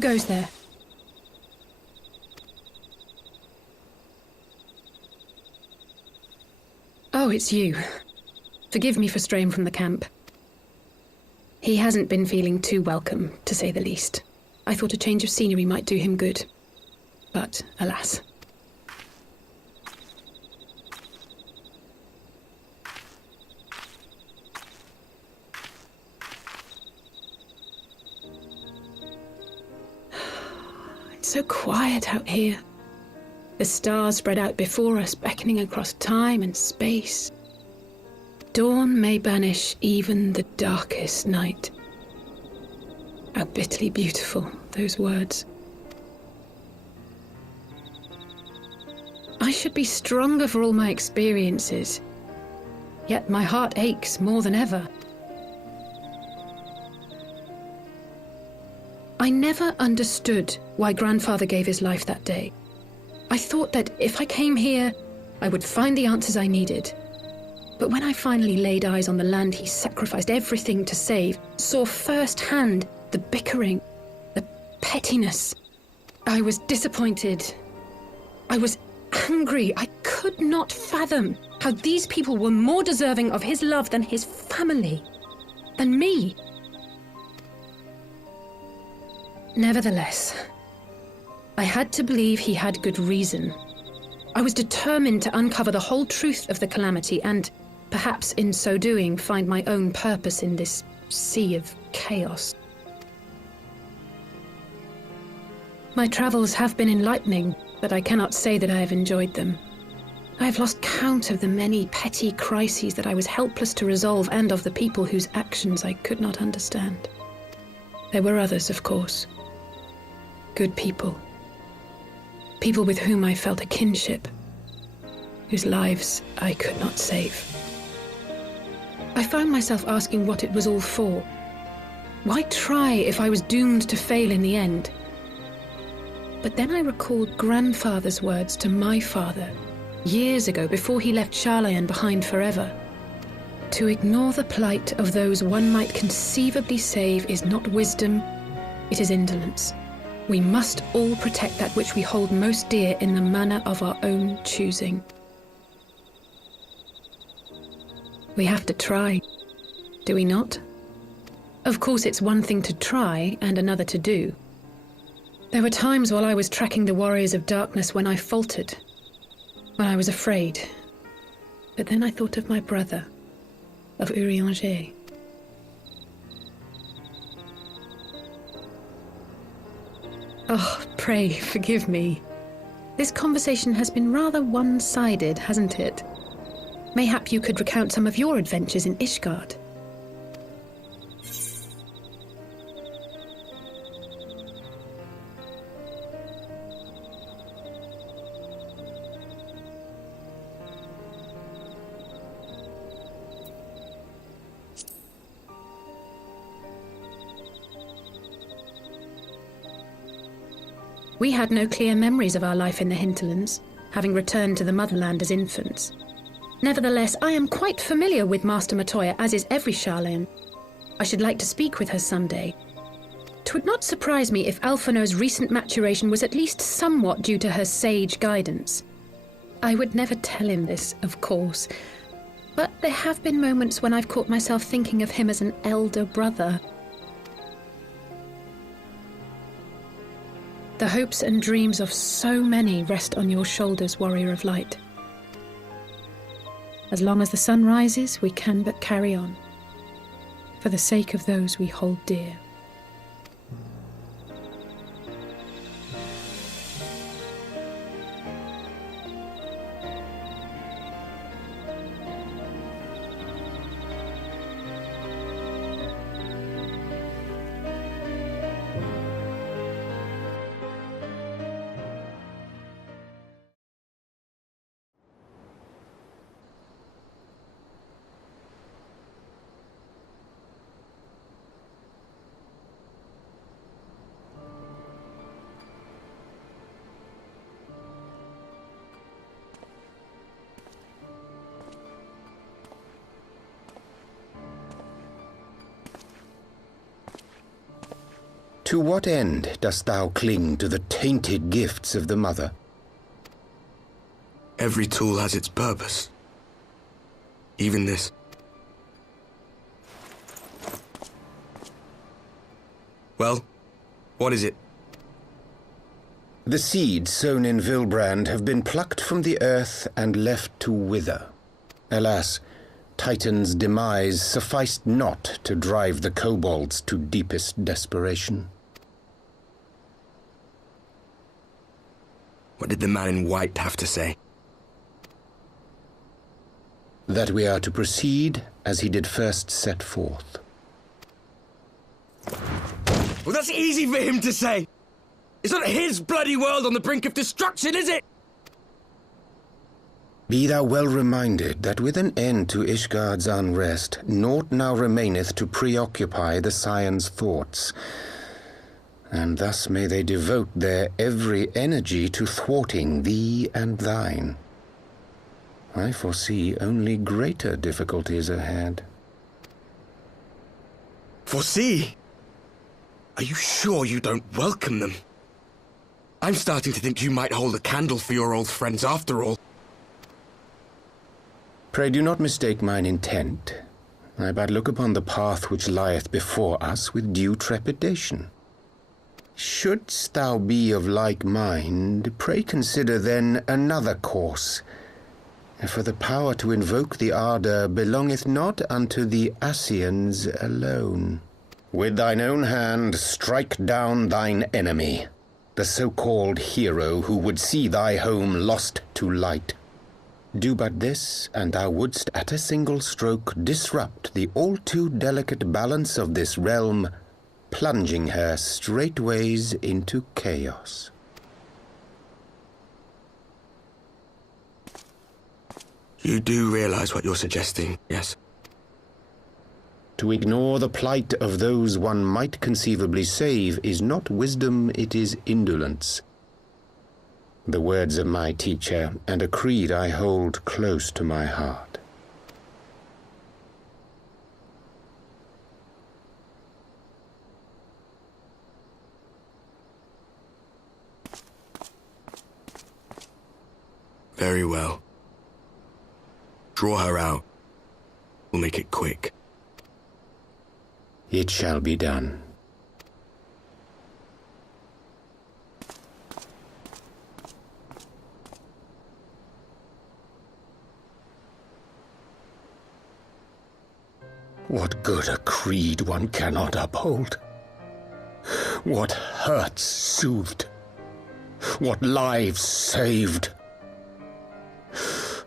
goes there? Oh, it's you. Forgive me for straying from the camp. He hasn't been feeling too welcome, to say the least. I thought a change of scenery might do him good. But, alas. It's so quiet out here. The stars spread out before us, beckoning across time and space. Dawn may banish even the darkest night. How bitterly beautiful, those words. I should be stronger for all my experiences, yet my heart aches more than ever. I never understood why Grandfather gave his life that day. I thought that if I came here, I would find the answers I needed. But when I finally laid eyes on the land he sacrificed everything to save, saw firsthand the bickering, the pettiness, I was disappointed. I was angry. I could not fathom how these people were more deserving of his love than his family, than me. Nevertheless, I had to believe he had good reason. I was determined to uncover the whole truth of the calamity and, perhaps in so doing, find my own purpose in this sea of chaos. My travels have been enlightening, but I cannot say that I have enjoyed them. I have lost count of the many petty crises that I was helpless to resolve and of the people whose actions I could not understand. There were others, of course. Good people. People with whom I felt a kinship, whose lives I could not save. I found myself asking what it was all for. Why try if I was doomed to fail in the end? But then I recalled Grandfather's words to my father, years ago before he left Charlayan behind forever. To ignore the plight of those one might conceivably save is not wisdom, it is indolence. We must all protect that which we hold most dear in the manner of our own choosing. We have to try, do we not? Of course, it's one thing to try and another to do. There were times while I was tracking the warriors of darkness when I faltered, when I was afraid. But then I thought of my brother, of Urianger. Oh, pray forgive me. This conversation has been rather one-sided, hasn't it? Mayhap you could recount some of your adventures in Ishgard. We had no clear memories of our life in the hinterlands, having returned to the motherland as infants. Nevertheless, I am quite familiar with Master Matoya, as is every Charlayan. I should like to speak with her someday. 'Twould not surprise me if Alphino's recent maturation was at least somewhat due to her sage guidance. I would never tell him this, of course, but there have been moments when I've caught myself thinking of him as an elder brother. The hopes and dreams of so many rest on your shoulders, Warrior of Light. As long as the sun rises, we can but carry on, for the sake of those we hold dear. To what end dost thou cling to the tainted gifts of the Mother? Every tool has its purpose. Even this. Well, what is it? The seeds sown in Vilbrand have been plucked from the earth and left to wither. Alas, Titan's demise sufficed not to drive the kobolds to deepest desperation. What did the man in white have to say? That we are to proceed as he did first set forth. Well, that's easy for him to say! It's not his bloody world on the brink of destruction, is it? Be thou well reminded that with an end to Ishgard's unrest, naught now remaineth to preoccupy the Scion's thoughts, and thus may they devote their every energy to thwarting thee and thine. I foresee only greater difficulties ahead. Foresee? Are you sure you don't welcome them? I'm starting to think you might hold a candle for your old friends after all. Pray do not mistake mine intent. I but look upon the path which lieth before us with due trepidation. Shouldst thou be of like mind, pray consider then another course. For the power to invoke the ardour belongeth not unto the Ascians alone. With thine own hand strike down thine enemy, the so-called hero who would see thy home lost to light. Do but this, and thou wouldst at a single stroke disrupt the all-too-delicate balance of this realm, plunging her straightways into chaos. You do realize what you're suggesting, yes? To ignore the plight of those one might conceivably save is not wisdom, it is indolence. The words of my teacher, and a creed I hold close to my heart. Very well. Draw her out. We'll make it quick. It shall be done. What good a creed one cannot uphold? What hurts soothed? What lives saved?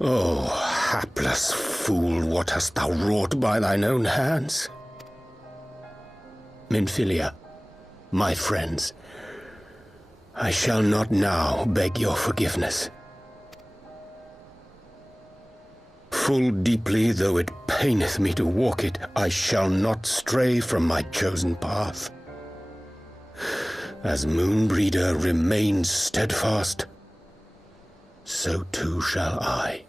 Oh, hapless fool, what hast thou wrought by thine own hands? Minfilia, my friends, I shall not now beg your forgiveness. Full deeply though it paineth me to walk it, I shall not stray from my chosen path. As Moonbreeder remains steadfast, so too shall I.